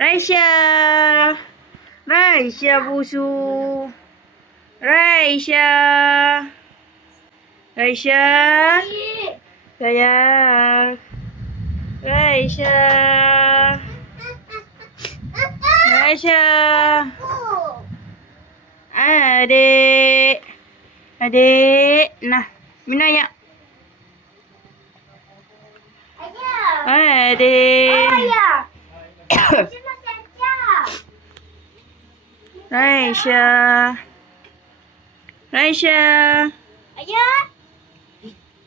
Raisya. Raisya busu. Raisya. Raisya. Sayang. Raisya. Raisya. Adik. Adik. Nah, minum ya. Adik. Raisya. Raisya. Ayah.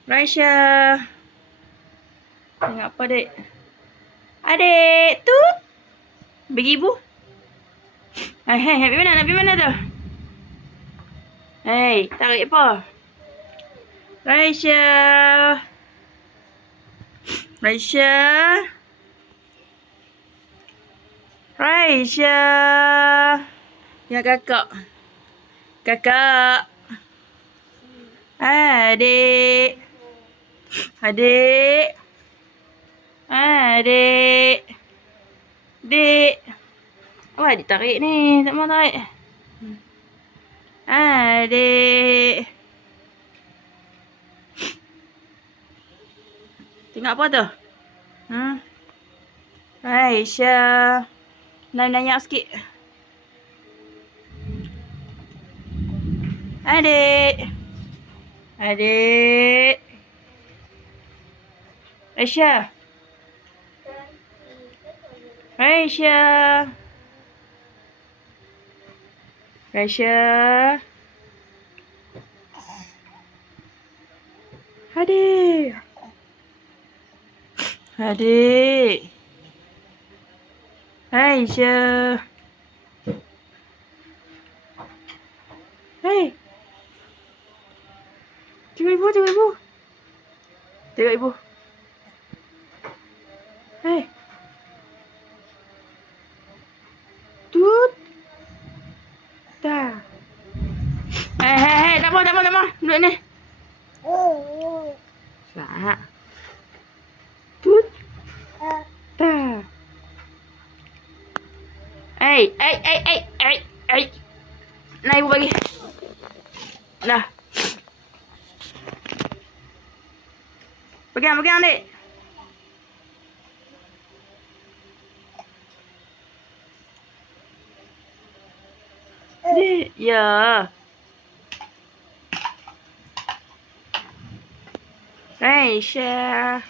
Raisya. Tengok apa, Dek? Adik, tut. Bagi ibu. Hei, nak pergi mana? Nak pergi mana tu? Hei, tarik apa? Raisya. Raisya. Raisya. Ya kakak. Kakak. Adik. Adik. Adik. Dik. Oh, adik tarik ni. Tak mau tarik. Adik. Tengok apa tu? Raisya. Nanya sikit. Adik. Adik. Raisya. Raisya. Raisya. Adik. Adik. Raisya. Hei. Tengok ibu, tengok ibu. Tengok ibu. Hei. Tut. Dah. Hei, tak mau, tak mau, tak mau. Duduk ni. Tak. Tut. Dah. Hei. Nah, ibu bagi. Dah. Pegang, Dek. Dek, ya. Raisya.